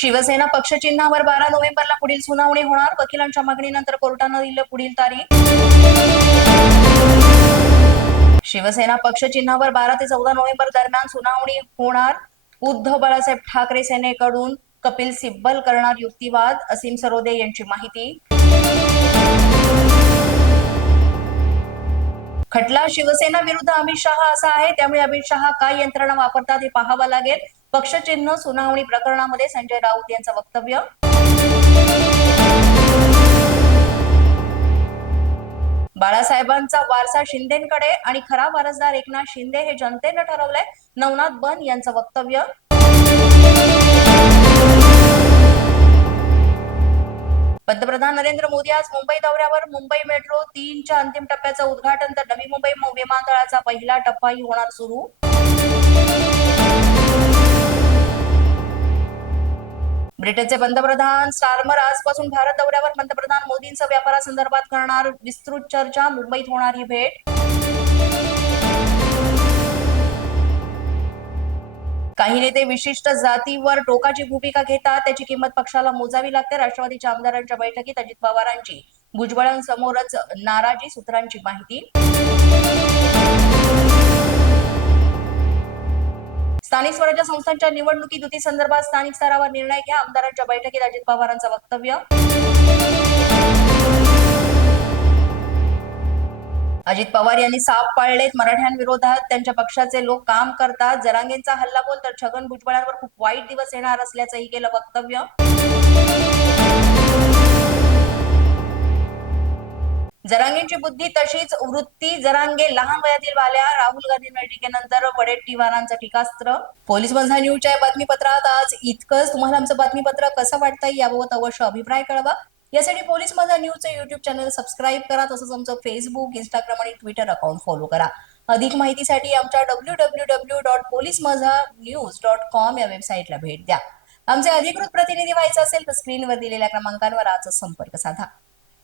शिवसेना पक्षचिन्हावर बारा नोव्हेंबरला पुढील सुनावणी होणार. वकिलांच्या मागणीनंतर कोर्टानं दिलं पुढील तारीख. शिवसेना पक्षचिन्हावर बारा ते चौदा नोव्हेंबर दरम्यान सुनावणी होणार. उद्धव बाळासाहेब ठाकरे सेनेकडून कपिल सिब्बल करणार युक्तिवाद असीम सरोदे यांची माहिती. खटला शिवसेना विरुद्ध अमित शहा असा आहे त्यामुळे अमित शहा काय यंत्रणा वापरतात हे पाहावं लागेल. पक्षचिन्ह सुनावणी प्रकरणामध्ये संजय राऊत यांचं वक्तव्य. बाळासाहेबांचा वारसा शिंदेकडे आणि खरा वारसदार एकनाथ शिंदे हे जनतेनं ठरवलंय नवनाथ बन यांचं वक्तव्य. पंतप्रधान नरेंद्र मोदी आज मुंबई दौऱ्यावर मुंबई मेट्रो तीनच्या अंतिम टप्प्याचं उद्घाटन तर नवी मुंबई विमानतळाचा पहिला टप्पाही होणार सुरू. ब्रिटनचे पंतप्रधान स्टार्मर आजपासून भारत दौऱ्यावर. पंतप्रधान मोदींचा व्यापारासंदर्भात करणार विस्तृत चर्चा. मुंबईत होणार ही भेट. काही नेते विशिष्ट जातीवर टोकाची भूमिका घेतात. त्याची किंमत पक्षाला मोजावी लागते. राष्ट्रवादीच्या आमदारांच्या बैठकीत अजित पवारांची भुजबळांसमोरच नाराजी सूत्रांची माहिती. स्थानिक स्वराज्य संस्थांच्या निवडणुकी युती संदर्भात स्थानिक स्तरावर निर्णय घ्या. आमदारांच्या बैठकीत अजित पवारांचं वक्तव्य. अजित पवार यांनी साप पाळलेत. मराठ्यांविरोधात त्यांच्या पक्षाचे लोक काम करतात. जरांगेंचा हल्लाबोल तर छगन भुजबळांवर खूप वाईट दिवस येणार असल्याचंही केलं वक्तव्य. जरांगेंची बुद्धी तशीच वृत्ती जरांगे लहान वयातील बाल्या राहुल गांधी टीकेनंतर वडेट्टीवारांचं टीकास्त्र. पोलीस बंधा न्यूजच्या बातमीपत्रात आज इतकंच. तुम्हाला आमचं बातमीपत्र कसं वाटतंय याबाबत अवश्य अभिप्राय कळवा. यासाठी पोलीस माझा न्यूजचं युट्यूब चॅनल सबस्क्राईब करा. तसंच आमचं फेसबुक इंस्टाग्राम आणि ट्विटर अकाउंट फॉलो करा. अधिक माहितीसाठी आमच्या W W W dot police Majha news dot com या वेबसाईटला भेट द्या. आमचे अधिकृत प्रतिनिधी व्हायचं असेल तर स्क्रीनवर दिलेल्या क्रमांकांवर आजच संपर्क साधा.